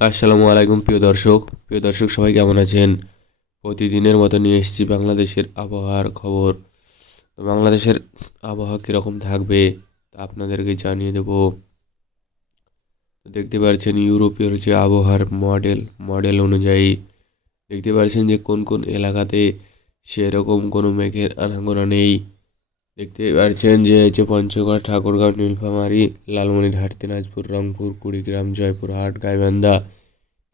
আসসালামু আলাইকুম, প্রিয় দর্শক। প্রিয় দর্শক, সবাই কেমন আছেন? প্রতিদিনের মতো নিয়ে এসেছি বাংলাদেশের আবহাওয়ার খবর। বাংলাদেশের আবহাওয়া কীরকম থাকবে তা আপনাদেরকে জানিয়ে দেব। দেখতে পাচ্ছেন ইউরোপীয় যে আবহাওয়ার মডেল মডেল অনুযায়ী দেখতে পাচ্ছেন যে কোন কোন এলাকাতে সেরকম কোনো মেঘের আনাগোনা নেই। দেখতে পারছেন যে হচ্ছে পঞ্চগড়, ঠাকুরগাঁও, নীলফামারী, লালমনিরহাট, দিনাজপুর, রংপুর, কুড়িগ্রাম, জয়পুরহাট, গাইবান্ধা,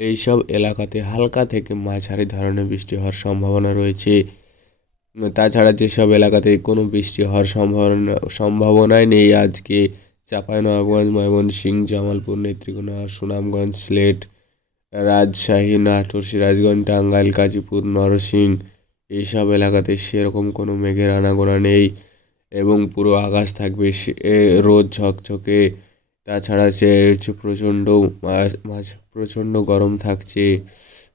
এইসব এলাকাতে হালকা থেকে মাঝারি ধরনের বৃষ্টি হওয়ার সম্ভাবনা রয়েছে। তাছাড়া যেসব এলাকাতে কোনো বৃষ্টি হওয়ার সম্ভাবনা, সম্ভাবনাই নেই আজকে, চাঁপাইনবাবগঞ্জ, ময়মনসিংহ, জামালপুর, নেত্রীকোনা, সুনামগঞ্জ, সিলেট, রাজশাহী, নাটোর, সিরাজগঞ্জ, টাঙ্গাইল, গাজীপুর, নরসিংহ, এইসব এলাকাতে সেরকম কোনো মেঘের আনাগোনা নেই। এবং পুরো আকাশ থাকবে সে- রোদ ঝকঝকে। তাছাড়া সে হচ্ছে প্রচণ্ড মাঝ- প্রচণ্ড গরম থাকছে।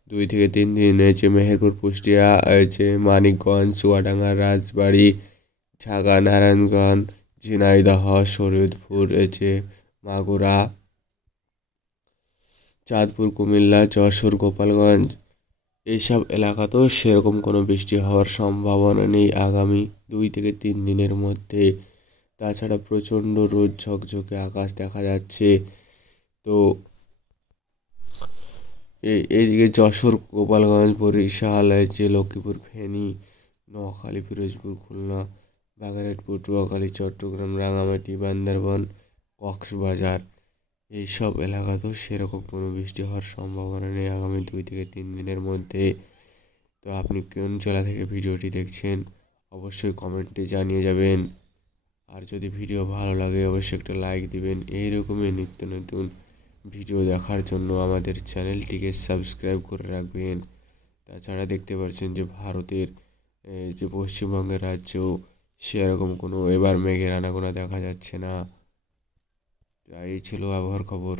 দুই থেকে তিন দিন হচ্ছে মেহেরপুর, কুষ্টিয়া হচ্ছে মানিকগঞ্জ, চুয়াডাঙ্গা, রাজবাড়ি, ঢাকা, নারায়ণগঞ্জ, ঝিনাইদহ, শরীয়তপুর হচ্ছে মাগুরা, চাঁদপুর, কুমিল্লা, যশোর, গোপালগঞ্জ। এইসব এলাকাতেও সেরকম কোনো বৃষ্টি হওয়ার সম্ভাবনা নেই আগামী দুই থেকে তিন দিনের মধ্যে। তাছাড়া প্রচণ্ড রোদ, ঝকঝকে আকাশ দেখা যাচ্ছে। তো এই এইদিকে যশোর, গোপালগঞ্জ, বরিশাল যে লক্ষ্মীপুর, ফেনী, নোয়াখালী ফিরোজপুর খুলনা, বাগেরহাট, পটুয়াখালী, চট্টগ্রাম রাঙামাটি বান্দরবান, কক্সবাজার। এইসব এলাকাতেও সেরকম কোনো বৃষ্টি হওয়ার সম্ভাবনা নেই আগামী দুই থেকে তিন দিনের মধ্যে। তো আপনি কোন জেলা থেকে ভিডিওটি দেখছেন? অবশ্যই কমেন্টে জানিয়ে যাবেন। আর যদি ভিডিও ভালো লাগে, অবশ্যই একটা লাইক দিবেন। এইরকমই নিত্য নতুন ভিডিও দেখার জন্য আমাদের চ্যানেলটিকে সাবস্ক্রাইব করে রাখবেন। তাছাড়া দেখতে পাচ্ছেন যে ভারতের যে পশ্চিমবঙ্গের রাজ্য সেরকম কোনো এবার মেঘের আনাগোনা দেখা যাচ্ছে না। তাই ছিল আবহাওয়ার খবর।